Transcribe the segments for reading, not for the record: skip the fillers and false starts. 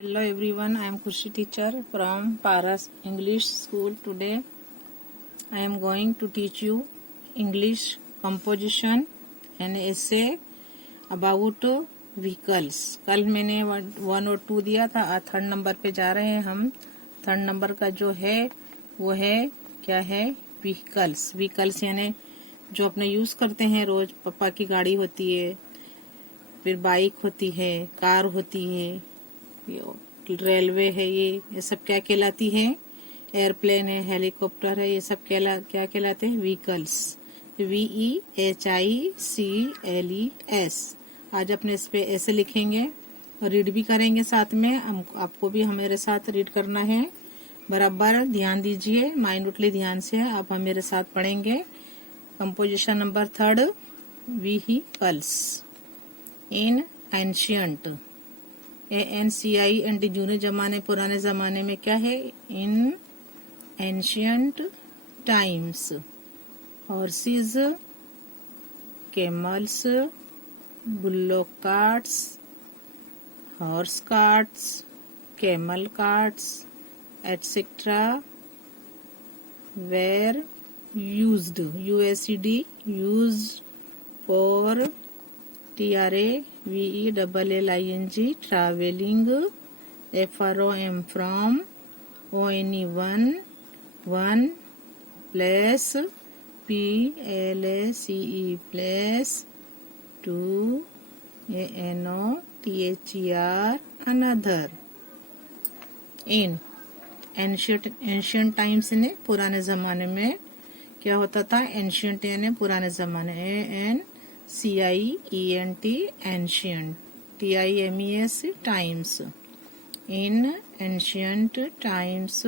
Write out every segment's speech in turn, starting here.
Hello everyone, I am Khushi teacher from Paras English School. Today I am going to teach you English composition and essay about vehicles. कल मैंने 1 और 2 दिया था, आज 3rd number पे जा रहे हैं हम। 3rd नंबर का जो है वो है क्या है, व्हीकल्स। व्हीकल्स यानी जो अपने यूज करते हैं रोज। पापा की गाड़ी होती है, फिर बाइक होती है, कार होती है, रेलवे है, ये सब क्या कहलाती है, एयरप्लेन है, हेलीकॉप्टर है, ये सब क्या कहलाते हैं, व्हीकल्स। VEHICLES। आज अपने इस पे ऐसे लिखेंगे और रीड भी करेंगे साथ में। आपको भी हमारे साथ रीड करना है, बराबर ध्यान दीजिए, माइन्यूटली ध्यान से आप मेरे साथ पढ़ेंगे। Composition number 3, vehicles in ancient. ANCIENT जूने जमाने, पुराने जमाने में क्या है, in ancient times. Horses, camels, bullock carts, horse carts, camel carts etcetera were used, USED used for TRAVELLING traveling, FROM from, ONE one place, PLACE place, to ANOTHER another। In ancient times ने पुराने जमाने में क्या होता था, ancient यानी पुराने जमाने, ANCIENT ancient, TIMES times. In ancient times,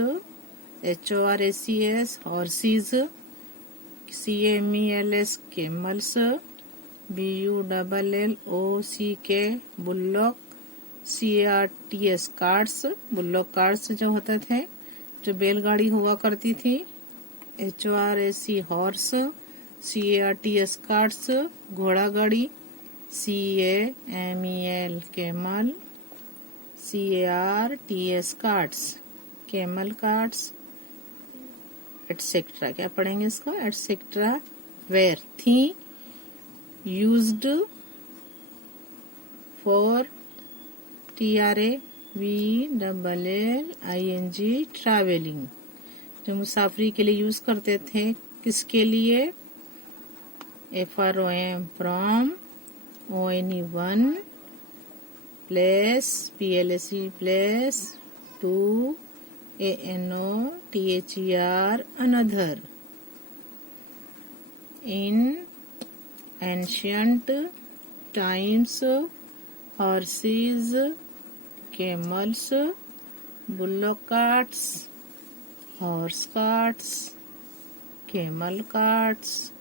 HORSES horses, CAMELS camels, BULLOCK bullock, CARTS carts, bullock carts जो होते थे, जो बैलगाड़ी हुआ करती थी। HORSE हॉर्स, CARTS कार्ट्स घोड़ा गाड़ी, CAMEL camel, CARTS carts camel carts etcetera. क्या पढ़ेंगे इसको, एटसेट्रा वेर थी यूज्ड फॉर TRAVELLING ट्रैवलिंग, जो मुसाफरी के लिए यूज करते थे, किसके लिए, FROM from, ONE place, PLACE place, to ANOTHER another। In ancient times, horses, camels, bullock carts, horse carts, camel carts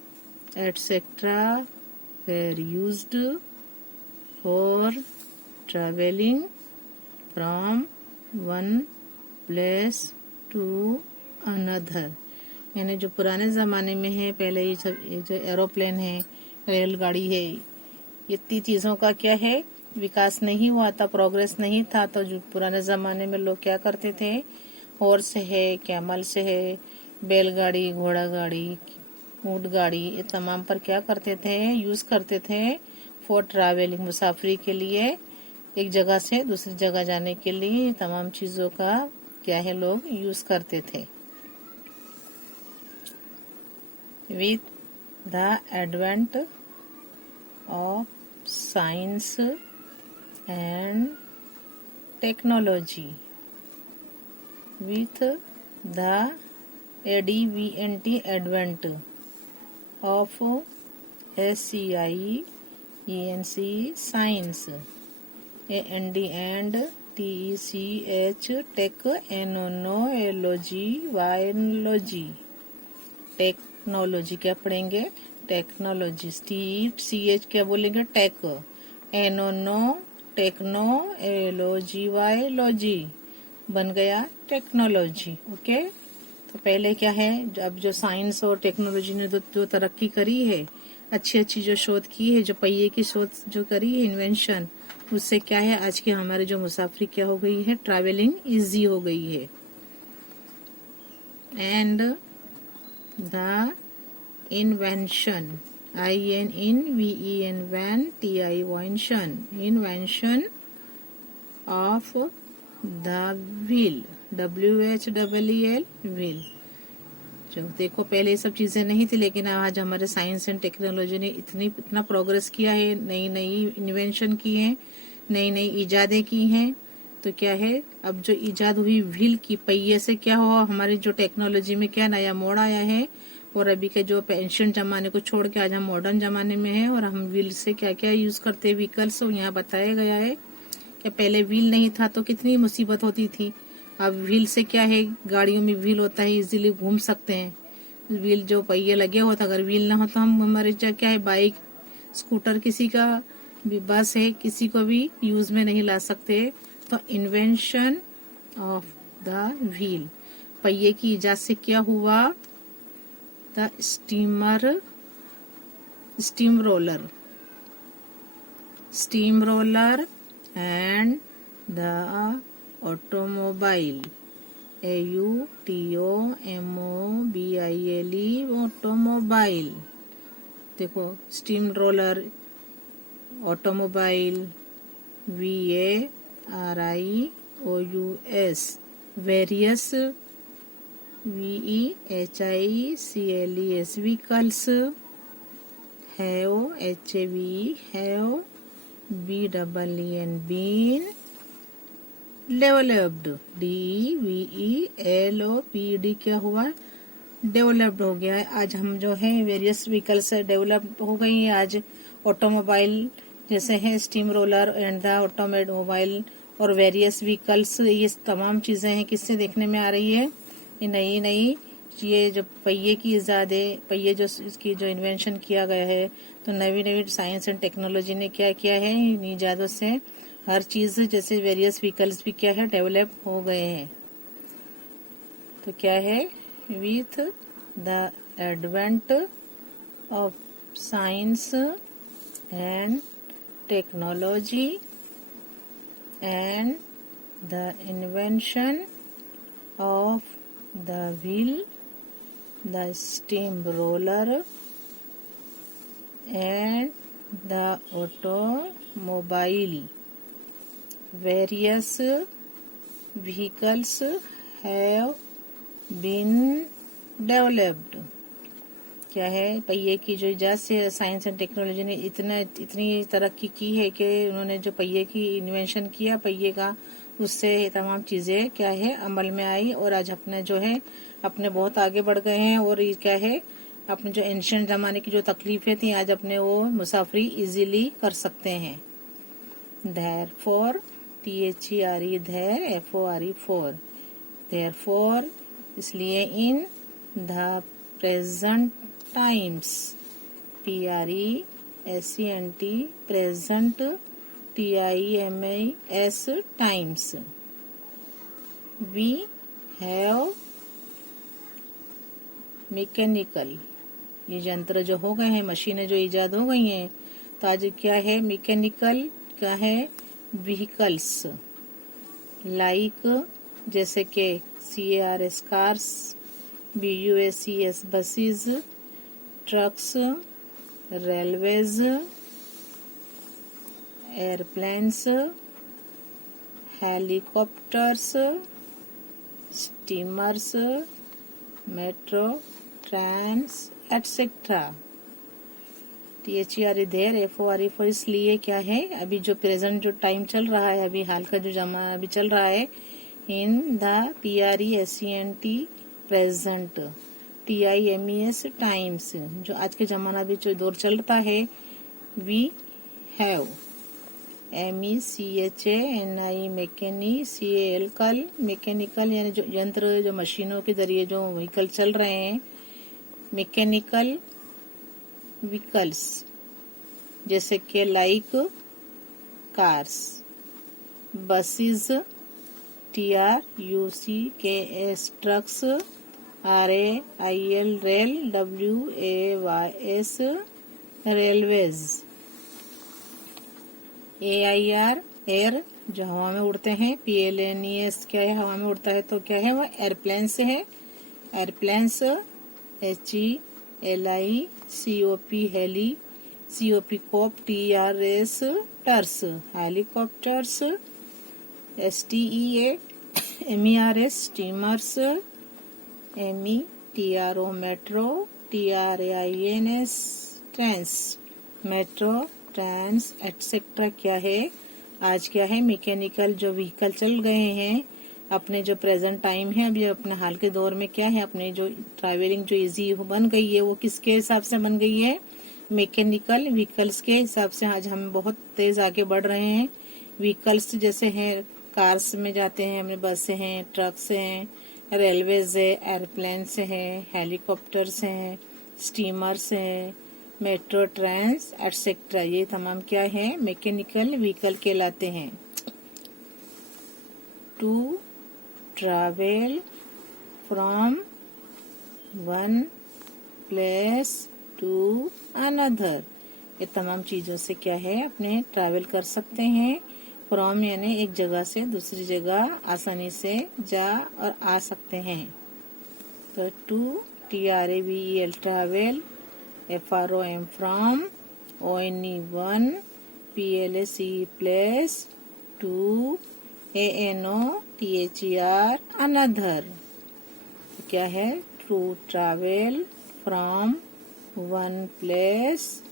etcetera were used for traveling from one place to another। यानी जो पुराने ज़माने में है, पहले ये सब, ये जो एरोप्लेन है, रेलगाड़ी है, इतनी चीज़ों का क्या है, विकास नहीं हुआ था, प्रोग्रेस नहीं था। तो जो पुराने ज़माने में लोग क्या करते थे, हॉर्स है, कैमल से है, बैलगाड़ी, घोड़ा गाड़ी, ऊंट गाड़ी, ये तमाम पर क्या करते थे, यूज करते थे फॉर ट्रैवलिंग, मुसाफरी के लिए, एक जगह से दूसरी जगह जाने के लिए तमाम चीजों का क्या है, लोग यूज करते थे। With the advent of science and technology, with the ADVENT advent of SCIENC science, AND and TECH technology biology, technology क्या पढ़ेंगे, टेक्नोलॉजी, TCH क्या बोलेंगे, टेक, एनोनो टेक्नोलॉजी बायोलॉजी बन गया टेक्नोलॉजी। ओके, तो पहले क्या है, अब जो साइंस और टेक्नोलॉजी ने जो तरक्की करी है, अच्छी अच्छी जो शोध की है, जो पहिए की शोध जो करी है, इन्वेंशन, उससे क्या है, आज की हमारी जो मुसाफरी क्या हो गई है, ट्रैवलिंग इजी हो गई है। एंड द इन्वेंशन, INVEN, वैन, TI, invention of the wheel, WHEEL, wheel. जो देखो पहले ये सब चीज़ें नहीं थी, लेकिन आज हमारे साइंस एंड टेक्नोलॉजी ने इतना प्रोग्रेस किया है, नई नई इन्वेंशन की है, नई नई इजादें की हैं। तो क्या है, अब जो इजाद हुई व्हील की, पहिए से क्या हुआ, हमारी जो टेक्नोलॉजी में क्या नया मोड़ आया है। और अभी के जो एंशियंट जमाने को छोड़ के आज हम मॉडर्न जमाने में है, और हम व्हील से क्या क्या यूज करते हैं, व्हीकल्स। यहाँ बताया गया है कि पहले व्हील नहीं था तो कितनी मुसीबत होती थी। अब व्हील से क्या है, गाड़ियों में व्हील होता है, इजीली घूम सकते हैं। व्हील जो पहिए लगे होता, अगर व्हील ना हो तो हम हमारे क्या है, बाइक, स्कूटर, किसी का भी, बस है, किसी को भी यूज में नहीं ला सकते। तो इन्वेंशन ऑफ द व्हील, पहिए की इजाद से क्या हुआ, the steam roller and the automobile, AUTOMOBILE, automobile. देखो steam roller, automobile, VARIOUS, various, VEHICLES, vehicles, have, HAVE, have, BEEN, been, developed, DEVELOPED, क्या हुआ, डेवलप्ड हो गया है। आज हम जो है वेरियस व्हीकल्स डेवलप हो गई है। आज ऑटोमोबाइल जैसे है, steam roller and the automobile और वेरियस व्हीकल्स, ये तमाम चीजें हैं किससे देखने में आ रही है, ये नई नई, ये जो पहिए की इजाद है, पहिए जो इसकी जो इन्वेंशन किया गया है, तो नई नई साइंस एंड टेक्नोलॉजी ने क्या किया है, इन इजादों से हर चीज जैसे वेरियस व्हीकल्स भी क्या है, डेवलप हो गए हैं। तो क्या है, with the advent of science and technology and the invention of the wheel, the steam roller and the automobile, various vehicles have been developed। क्या है, पहिए की जो इजाद से साइंस एंड टेक्नोलॉजी ने इतनी तरक्की की है कि उन्होंने जो पहिए की इन्वेंशन किया, पहिए का, उससे तमाम चीजें क्या है, अमल में आई। और आज अपने जो है, अपने बहुत आगे बढ़ गए हैं। और ये क्या है, अपने जो एंशियंट जमाने की जो तकलीफें थी, आज अपने वो मुसाफरी इजीली कर सकते हैं। Therefore, THERE, there, FORE, for, therefore, इसलिए in the present times, PRESENT, present, TIMES, times, we have mechanical, ये यंत्र जो हो गए हैं, मशीनें जो इजाद हो गई हैं, तो आज क्या है, मैकेनिकल क्या है, व्हीकल्स, लाइक जैसे कि CARS, cars, BUSES, buses, trucks, railways, airplanes, helicopters, steamers, metro, trains, etcetera. THERE, there, FORE, for, इसलिए क्या है, अभी जो प्रेजेंट जो टाइम चल रहा है, अभी हाल का जो जमाना अभी चल रहा है, in the PRESENT, present, TIMES, times, जो आज के जमाना भी जो दौर चलता है, we have, MECHANI, mechanical, mechanical यानी जो यंत्र, जो मशीनों के जरिए जो व्हीकल चल रहे हैं, मैकेनिकल व्हीकल्स, जैसे कि like cars, buses, TRUCKS, trucks, RAIL, rail, WAYS, railways, AIR air, जो हवा में उड़ते हैं। PLANES क्या है, हवा में उड़ता है तो क्या है वो एयरप्लेन से है, airplanes. HELICOP heli, COP corp, TRS टर्स helicopters, STEA MERS steamers, METRO metro, TRAINS trains metro trans etcetera क्या है। आज क्या है मैकेनिकल जो व्हीकल चल गए हैं, अपने जो प्रेजेंट टाइम है अभी अपने हाल के दौर में क्या है, अपने जो ट्रैवलिंग जो इजी बन गई है वो किसके हिसाब से बन गई है, मैकेनिकल व्हीकल्स के हिसाब से। आज हम बहुत तेज आगे बढ़ रहे हैं। व्हीकल्स जैसे हैं, कार्स में जाते हैं, हमें बस से हैं, ट्रक से हैं, रेलवे से, एयरप्लेन से हैं, हेलीकॉप्टर से हैं, स्टीमर से हैं, मेट्रो ट्रेन्स एटसेट्रा, ये तमाम क्या है मैकेनिकल व्हीकल कहलाते हैं। To travel from one place to another, ये तमाम चीजों से क्या है अपने ट्रैवल कर सकते हैं। फ्रॉम यानी एक जगह से दूसरी जगह आसानी से जा और आ सकते हैं। तो to TRAVEL travel, FROM from, ONE one, PLACE place, to, ANOTHER another, क्या है to travel from one place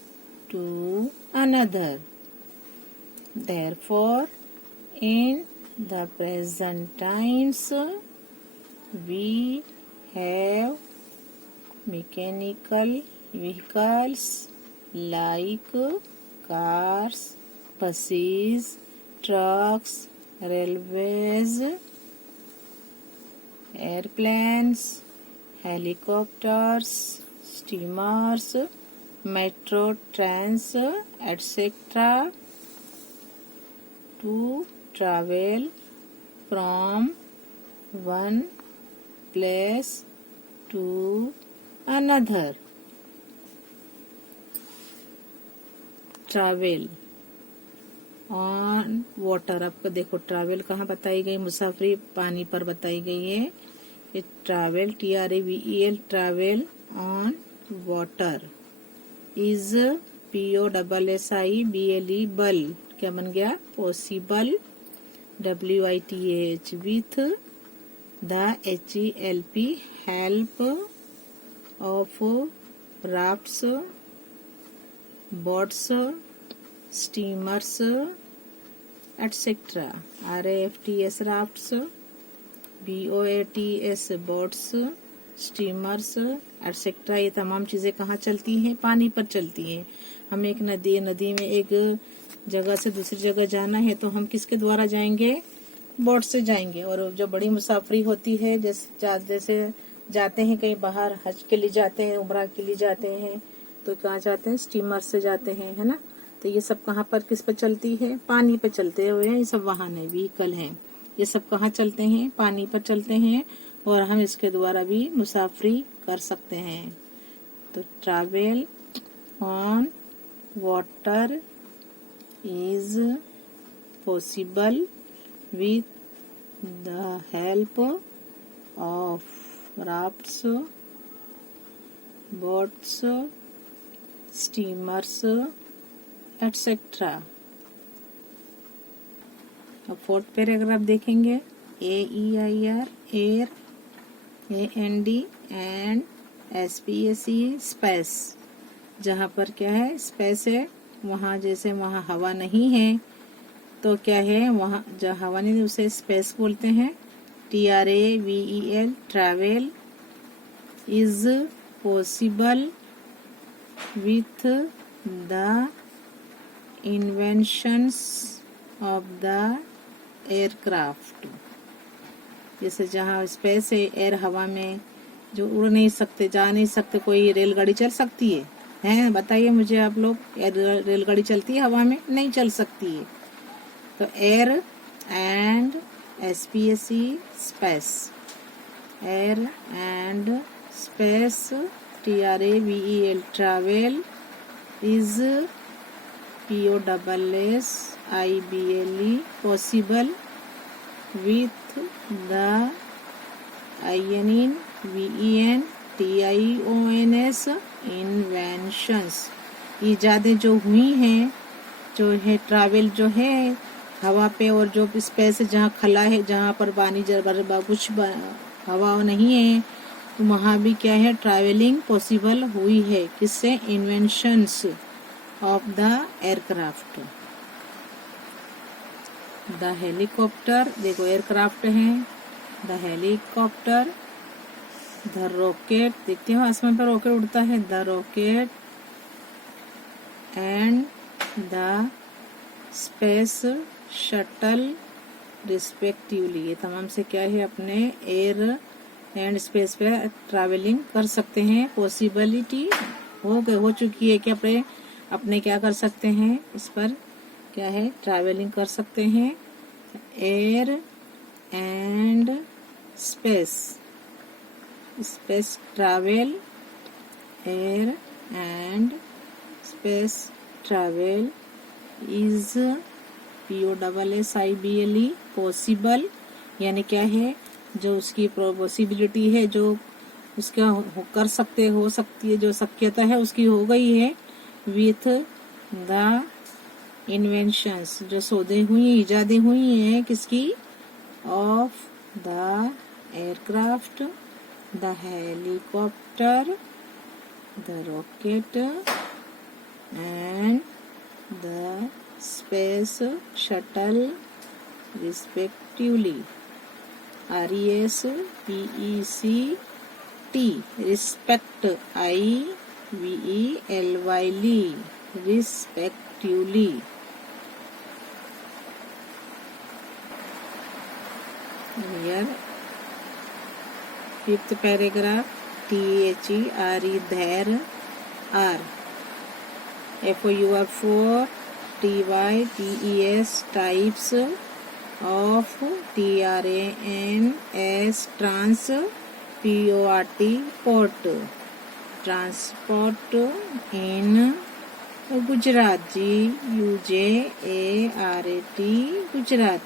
to another. Therefore, in the present times, we have mechanical vehicles like cars, buses, trucks, railways, airplanes, helicopters, steamers, metro trains, etc. to travel from one place to another. Travel on water, आपको देखो travel कहाँ बताई गई, मुसाफरी पानी पर बताई गई है कि travel TRAVEL travel on water is POSSIBLE बल, क्या बन गया possible, WITH with, the HELP help of rafts, boats, steamers etcetera, RAFTS rafts, BOATS boats, steamers etcetera, ये तमाम चीजें कहाँ चलती हैं, पानी पर चलती हैं। हम एक नदी में एक जगह से दूसरी जगह जाना है तो हम किसके द्वारा जाएंगे, बोट से जाएंगे। और जो बड़ी मुसाफरी होती है, जैसे जाते हैं कहीं बाहर, हज के लिए जाते हैं, उम्रा के लिए जाते हैं, तो कहाँ जाते हैं, स्टीमर से जाते हैं, है ना। तो ये सब कहाँ पर किस पर चलती है, पानी पर चलते हुए, ये सब वाहन है, व्हीकल हैं, ये सब कहाँ चलते हैं, पानी पर चलते हैं, और हम इसके द्वारा भी मुसाफरी कर सकते हैं। तो travel on water is possible with the help of rafts, boats, steamers, etc. अब फोर्थ पैराग्राफ देखेंगे, AEIR air, AND and SPACE space, जहाँ पर क्या है स्पेस है, वहाँ जैसे वहाँ हवा नहीं है तो क्या है, वहाँ जहाँ हवा नहीं उसे स्पेस बोलते हैं। TRAVEL travel is possible with the inventions of the aircraft, जैसे जहाँ स्पेस है, एयर हवा में जो उड़ नहीं सकते, जा नहीं सकते, कोई रेलगाड़ी चल सकती है हैं, बताइए मुझे आप लोग, रेलगाड़ी चलती है हवा में, नहीं चल सकती है। तो air and SPACE space, air and space, TRAVEL travel is POSSIBLE IBLE possible with the INVENTIONS inventions। इजादें जो हुई हैं, जो है ट्रैवल जो है हवा पे, और जो स्पेस जहाँ खला है, जहाँ पर पानी कुछ हवा नहीं है, तो वहाँ भी क्या है ट्रैवलिंग पॉसिबल हुई है। किससे? Inventions of the aircraft. The helicopter, देखो एयरक्राफ्ट है, द हेलीकॉप्टर, द रॉकेट, देखते हो आसमान पर रॉकेट उड़ता है, the rocket and the space shuttle respectively. ये तमाम से क्या है अपने एयर एंड स्पेस पे ट्रैवलिंग कर सकते हैं। पॉसिबिलिटी हो चुकी है कि अपने क्या कर सकते हैं, इस पर क्या है ट्रैवलिंग कर सकते हैं। Air and space travel, air and space travel is POSSIBLE possible, यानी क्या है जो उसकी पॉसिबिलिटी है, जो उसका कर सकते हो सकती है, जो शक्यता है उसकी हो गई है। विथ द इन्वेंशंस, जो शोधें हुई, इजादें हुई हैं किसकी? Of the aircraft, the helicopter, the rocket and the space shuttle respectively. RESPECT respect, IVELY respectively. Fifth paragraph, THERE there are, FOUR TYPES types of TRANS TRANSPORT port transport in Gujarat GUJARAT Gujarat.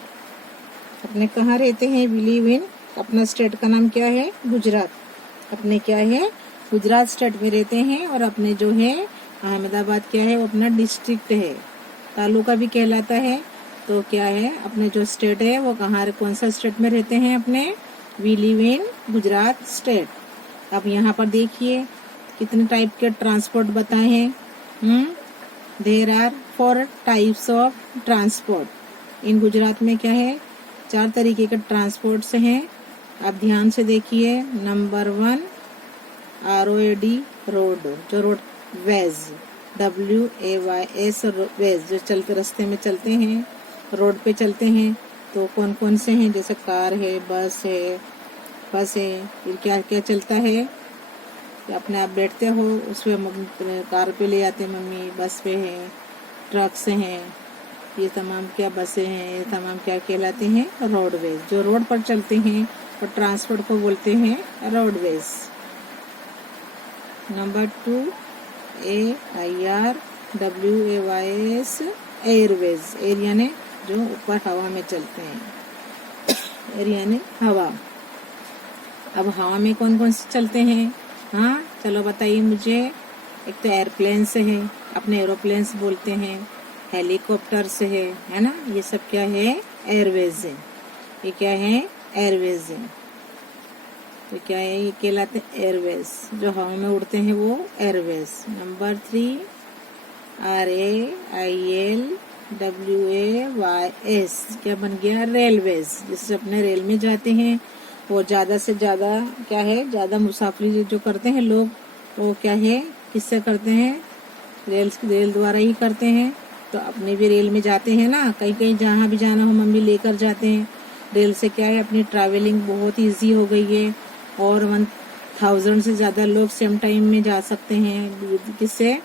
अपने कहाँ रहते हैं? Believe in, अपना state का नाम क्या है? गुजरात। अपने क्या है? गुजरात स्टेट में रहते हैं। और अपने जो है अहमदाबाद क्या है? वो अपना डिस्ट्रिक्ट है, तालुका भी कहलाता है। तो क्या है अपने जो स्टेट है वो कहाँ, कौन सा स्टेट में रहते हैं अपने? We live in Gujarat state. अब यहाँ पर देखिए कितने टाइप के ट्रांसपोर्ट बताए हैं। There are 4 types of transport in Gujarat में। क्या है? 4 तरीके के ट्रांसपोर्ट हैं। आप ध्यान से देखिए। नंबर 1 ROAD रोड, जो रोड वेज, WAYS वेज, जो चलते रास्ते में चलते हैं, रोड पे चलते हैं। तो कौन कौन से हैं? जैसे कार है, बस है, फिर क्या क्या चलता है? अपने आप बैठते हो उसमें, कार पे ले आते मम्मी, बस पे है, ट्रक्स हैं, ये तमाम क्या बसें हैं, ये तमाम क्या कहलाते हैं? रोडवेज, जो रोड पर चलते हैं। और ट्रांसपोर्ट को बोलते हैं roadways. Number 2 AIRWAYS Airways, air यानी जो ऊपर हवा में चलते हैं, एयर यानी हवा। अब हवा में कौन कौन से चलते हैं? हाँ चलो बताइए मुझे। एक तो एयरप्लेन से है, अपने एरोप्लेन्स बोलते हैं, हेलीकॉप्टर से है ना? ये सब क्या है? एयरवेज है। ये क्या है? एयरवेज है। तो क्या है? ये कहलाते हैं एयरवेज, जो हवा में उड़ते हैं वो एयरवेज। नंबर 3 RAILWAYS, क्या बन गया? रेलवेज, जिससे अपने रेल में जाते हैं। वो ज्यादा से ज्यादा क्या है? ज्यादा मुसाफिरी जो करते हैं लोग, वो क्या है? किससे करते हैं? रेल द्वारा ही करते हैं। तो अपने भी रेल में जाते हैं ना, कहीं कहीं जहाँ भी जाना हो मम्मी लेकर जाते हैं। रेल से क्या है? अपनी ट्रैवलिंग बहुत इजी हो गई है। और 1000 से ज्यादा लोग सेम टाइम में जा सकते हैं। किससे?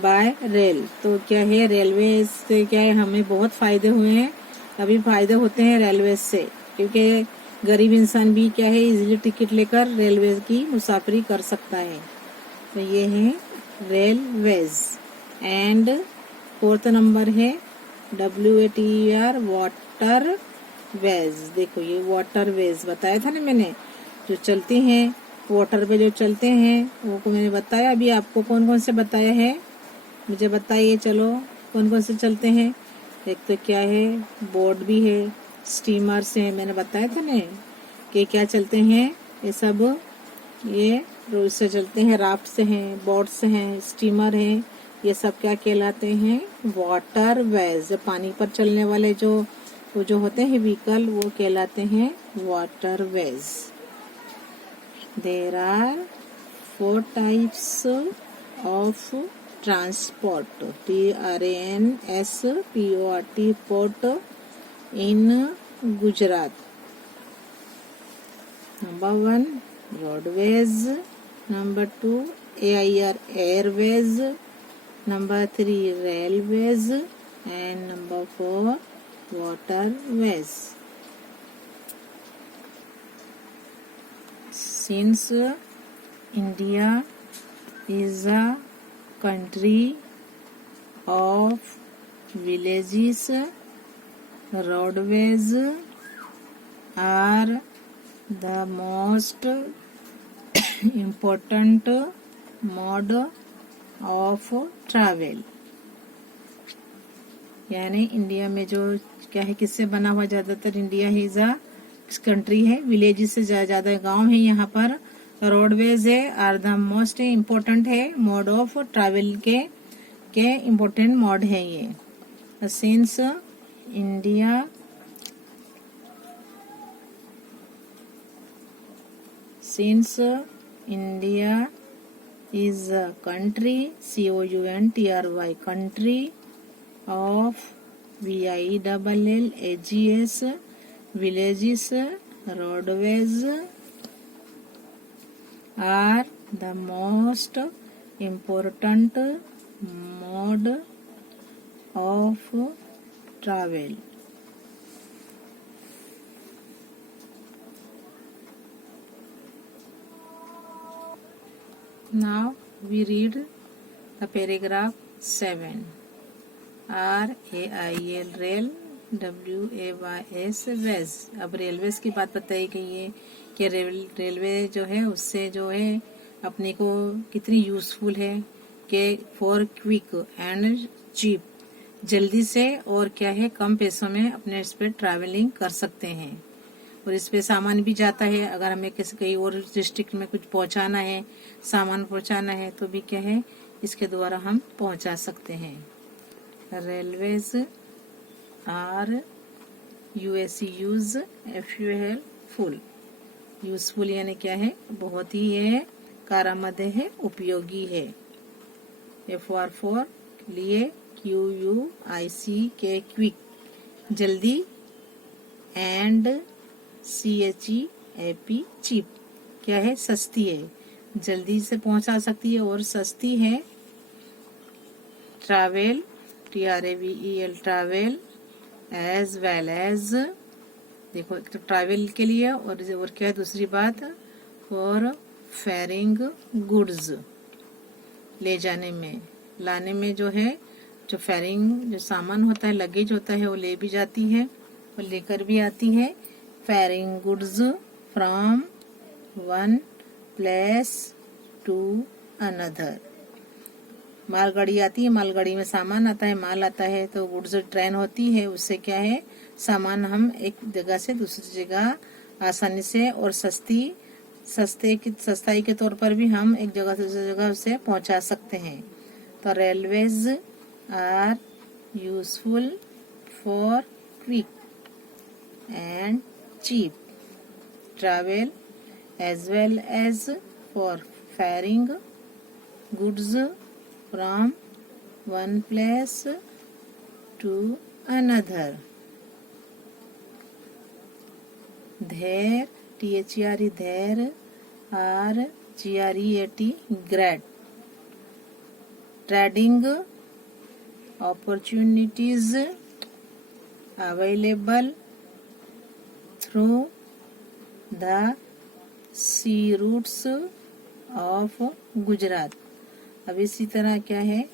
Bye rail. तो क्या है? रेलवे से क्या है? हमें बहुत फायदे हुए हैं, अभी फायदे होते हैं रेलवे से, क्योंकि गरीब इंसान भी क्या है? इजीली टिकट लेकर रेलवे की मुसाफरी कर सकता है। तो ये है रेलवेज। एंड 4th नंबर है WATER वाटर वेज। देखो ये वाटर वेज बताया था ना मैंने, जो चलती हैं वाटर पे जो चलते हैं वो को मैंने बताया। अभी आपको कौन कौन से बताया है मुझे बताइए, चलो कौन कौन से चलते हैं। एक तो क्या है, बोट भी है, स्टीमर्स है, मैंने बताया था ना कि क्या चलते हैं ये सब। ये रोज से चलते हैं, राफ्ट से हैं, बोट्स हैं, स्टीमर हैं, ये सब क्या कहलाते हैं, वाटर वेज। पानी पर चलने वाले जो वो जो होते हैं व्हीकल वो कहलाते हैं water ways. There are 4 types of transport, TRANSPORT, port in Gujarat. Number 1 roadways, number 2 AIR airways, number 3 railways, and number 4 waterways. Since India is a country of villages, roadways are the most important mode of travel। यानी India में जो क्या है, किससे बना हुआ, ज्यादातर India he is a country है, विलेज से ज्यादा गांव है यहाँ पर। रोडवेज है आर द मोस्ट इम्पोर्टेंट है मोड ऑफ ट्रैवल के इम्पोर्टेंट मोड है ये। Since India is a country, COUNTRY, country of VILLAGES, villages, roadways are the most important mode of travel। Now we read the paragraph 7। RAIL rail, WAYS ways. अब railways की बात बताई गई है कि रेलवे जो है उससे जो है अपने को कितनी यूजफुल है कि फॉर क्विक एंड चीप, जल्दी से और क्या है कम पैसों में अपने इस पे ट्रैवलिंग कर सकते हैं। और इस पे सामान भी जाता है, अगर हमें किसी कहीं और डिस्ट्रिक्ट में कुछ पहुंचाना है, सामान पहुंचाना है तो भी क्या है इसके द्वारा हम पहुंचा सकते हैं। रेलवेज आर यूजफुल, यूजफुल यानी क्या है, बहुत ही है कारआमद है, उपयोगी है। FR फॉर लिए, QUIC के क्विक जल्दी, एंड CHEAP चीप क्या है, सस्ती है, जल्दी से पहुंचा सकती है और सस्ती है। Travel, TRAVEL travel, as well as, देखो एक तो ट्रैवल के लिए और क्या है दूसरी बात, फॉर फेयरिंग गुड्स, ले जाने में लाने में जो है, जो फेयरिंग जो सामान होता है, लगेज होता है वो ले भी जाती है और लेकर भी आती है। Ferrying goods from one place to another, मालगाड़ी आती है, मालगाड़ी में सामान आता है, माल आता है, तो गुड्स ट्रेन होती है, उससे क्या है सामान हम एक जगह से दूसरी जगह आसानी से और सस्ताई के तौर पर भी हम एक जगह से दूसरी जगह उसे पहुंचा सकते हैं। तो railways are useful for quick and cheap travel as well as for ferrying goods from one place to another। There, THERE there are GREAT great trading opportunities available through the sea routes of Gujarat. अब इसी तरह क्या है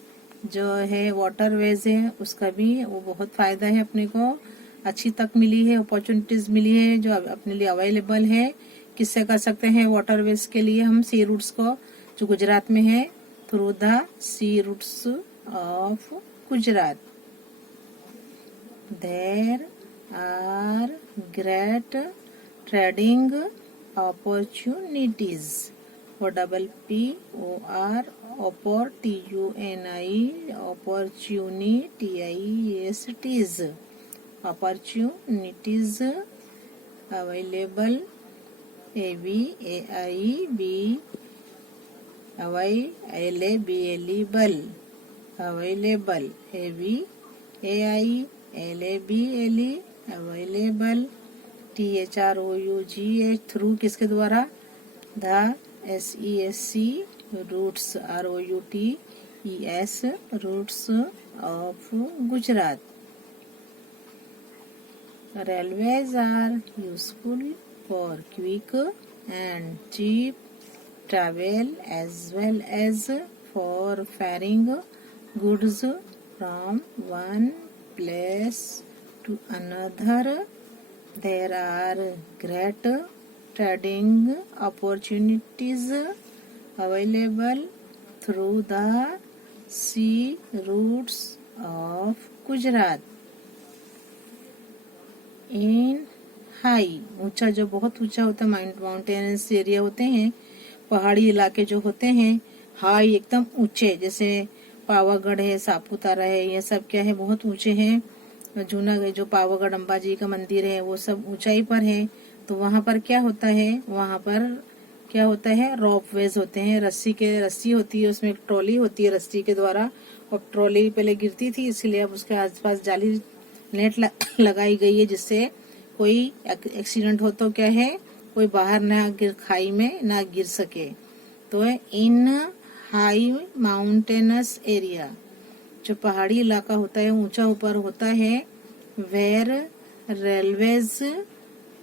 जो है waterways है उसका भी वो बहुत फ़ायदा है, अपने को अच्छी तक मिली है, अपॉर्चुनिटीज़ मिली है जो अपने लिए अवेलेबल है। किससे कर सकते हैं वाटरवेज के लिए हम? सी रूट्स को, जो गुजरात में है, through the sea routes of Gujarat. There are great trading opportunities, OPPOR, opportunities, opportunities available, available, available, THROUGH, through किसके द्वारा? The SESC routes, ROUTES routes of Gujarat. Railways are useful for quick and cheap travel as well as for ferrying goods from one place to another. There are great trading opportunities available through the sea routes of Gujarat. In high, ऊंचा, जो बहुत ऊंचा होता है, mountainous area होते हैं, पहाड़ी इलाके जो होते हैं, हाई एकदम ऊंचे, जैसे पावागढ़ है, सापुतारा है, ये सब क्या है, बहुत ऊंचे हैं। जूनागढ़ जो पावागढ़ अंबाजी का मंदिर है वो सब ऊंचाई पर है। तो वहां पर क्या होता है, वहां पर क्या होता है, रोपवेज होते हैं, रस्सी होती है, उसमें एक ट्रॉली होती है रस्सी के द्वारा, और ट्रॉली पहले गिरती थी इसलिए अब उसके आसपास जाली नेट लगाई गई है, जिससे कोई एक्सीडेंट हो तो क्या है, कोई बाहर ना गिर, खाई में ना गिर सके। तो इन हाई माउंटेनस एरिया, जो पहाड़ी इलाका होता है, ऊंचा ऊपर होता है, वेयर रेलवेज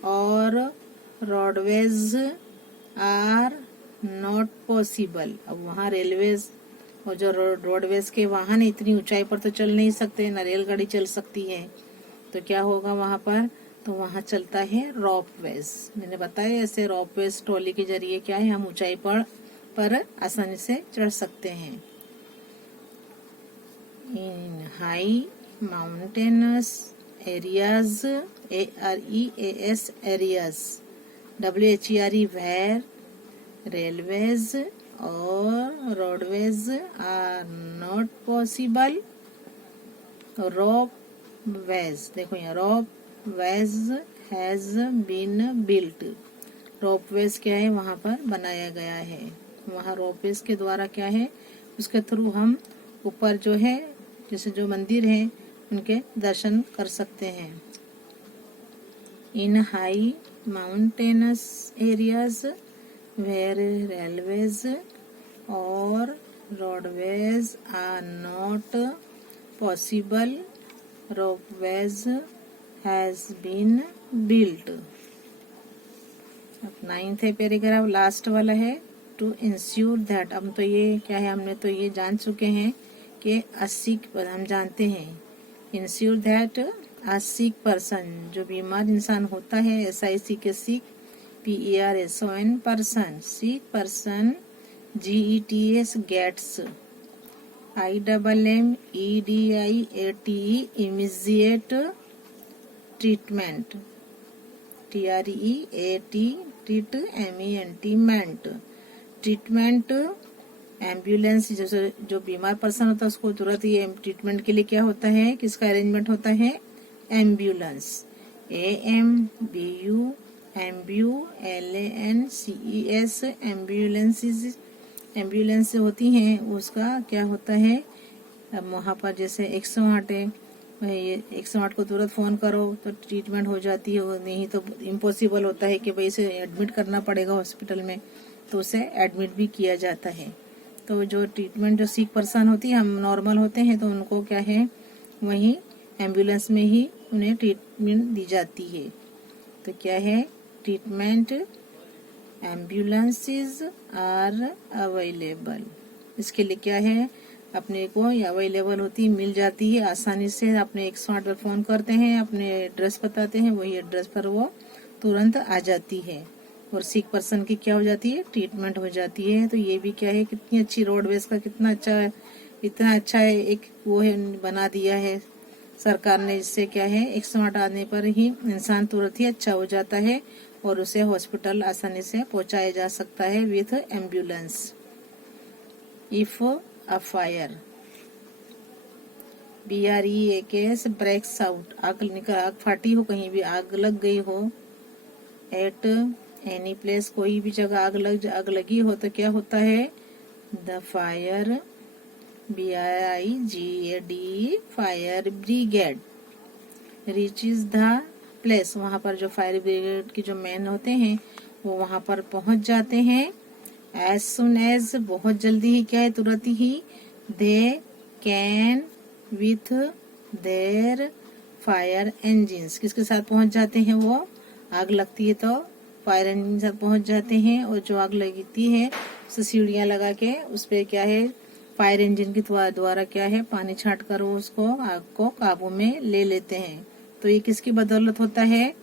और रोडवेज आर नॉट पॉसिबल। अब वहाँ रेलवेज और जो रोडवेज के वाहन इतनी ऊंचाई पर तो चल नहीं सकते, ना रेलगाड़ी चल सकती है, तो क्या होगा वहाँ पर? तो वहाँ चलता है रोपवेज। मैंने बताया ऐसे रोपवेज ट्रॉली के जरिए क्या है, हम ऊंचाई पर आसानी से चढ़ सकते हैं। In high mountainous areas, AREAS areas, WHERE, where railways or roadways are not possible, ropeways, देखो यहाँ ropeways has been built, ropeways क्या है, वहाँ पर बनाया गया है। वहाँ ropeways के द्वारा क्या है, उसके थ्रू हम ऊपर जो है, जैसे जो मंदिर हैं उनके दर्शन कर सकते हैं। In high mountainous areas where railways और roadways are not possible, ropeways has been built. अब 9th है पैराग्राफ, लास्ट वाला है, टू इंश्योर दैट। अब तो ये क्या है, हमने तो ये जान चुके हैं कि a sick, हम जानते हैं, ensure that a sick person, जो बीमार इंसान होता है, SIC के sick, PERSON person, sick person, GETS gets, IMMEDIATE immediate treatment, treatment, treatment. Ambulance, जो बीमार पर्सन होता है उसको तुरंत ये ट्रीटमेंट के लिए क्या होता है, किसका अरेंजमेंट होता है, एम्बुलेंस, AMBU, LANCES, एम्बुलेंस होती हैं, उसका क्या होता है, अब वहाँ पर जैसे 108 है, 108 को तुरंत फ़ोन करो तो ट्रीटमेंट हो जाती है, नहीं तो इम्पॉसिबल होता है कि भाई इसे एडमिट करना पड़ेगा हॉस्पिटल में, तो उसे एडमिट भी किया जाता है। तो जो ट्रीटमेंट, जो सिक पर्सन होती है, हम नॉर्मल होते हैं तो उनको क्या है, वहीं एम्बुलेंस में ही उन्हें ट्रीटमेंट दी जाती है। तो क्या है, ट्रीटमेंट एम्बुलेंसेस आर अवेलेबल। इसके लिए क्या है, अपने को अवेलेबल होती, मिल जाती है आसानी से। अपने 108 पर फ़ोन करते हैं, अपने एड्रेस बताते हैं, वही एड्रेस पर वो तुरंत आ जाती है और सिक पर्सन की क्या हो जाती है, ट्रीटमेंट हो जाती है। तो ये भी क्या है, कितनी अच्छी रोडवेज का कितना अच्छा है, एक वो है बना दिया है सरकार ने, जिससे क्या है 108 आने पर ही इंसान तुरंत ही अच्छा हो जाता है और उसे हॉस्पिटल आसानी से पहुंचाया जा सकता है with ambulance. If a fire, BREAKS, breaks out, आग फाटी हो, कहीं भी आग लग गई हो, एट एनी प्लेस, कोई भी जगह आग लगी हो तो क्या होता है, the fire, BRIGAD, fire brigade reaches the place, वहाँ पर जो फायर ब्रिगेड के जो मैन होते हैं वो वहाँ पर पहुँच जाते हैं। एज सुन एज, बहुत जल्दी ही, क्या है, तुरंत ही, they can with their fire engines, किसके साथ पहुँच जाते हैं वो, आग लगती है तो फायर इंजन के साथ पहुँच जाते हैं। और जो आग लगती है उसे सीढ़ियाँ लगा के उस पर क्या है, फायर इंजन के द्वारा क्या है, पानी छाट कर वो उसको आग को काबू में ले लेते हैं। तो ये किसकी बदौलत होता है,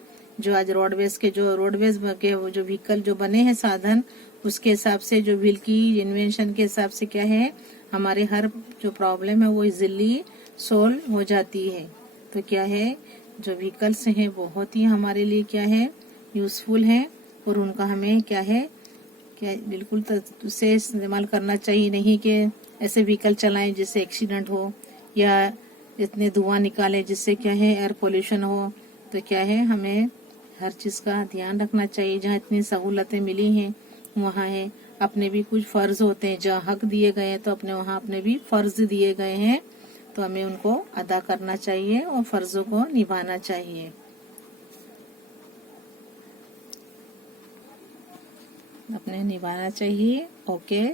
जो आज रोडवेज के वो जो व्हीकल जो बने हैं साधन, उसके हिसाब से, जो व्हील की इन्वेंशन के हिसाब से क्या है, हमारे हर जो प्रॉब्लम है वो इजीली सोल्व हो जाती है। तो क्या है, जो व्हीकल्स हैं बहुत ही हमारे लिए क्या है, यूजफुल है और उनका हमें क्या है, क्या बिल्कुल उसे इस्तेमाल करना चाहिए, नहीं कि ऐसे व्हीकल चलाएं जिससे एक्सीडेंट हो या इतने धुआं निकाले जिससे क्या है एयर पोल्यूशन हो। तो क्या है, हमें हर चीज़ का ध्यान रखना चाहिए। जहाँ इतनी सहूलतें मिली हैं वहाँ है अपने भी कुछ फर्ज होते हैं, जहाँ हक दिए गए हैं तो वहाँ अपने भी फर्ज दिए गए हैं, तो हमें उनको अदा करना चाहिए और फर्जों को निभाना चाहिए। अपने निभाना चाहिए। ओके।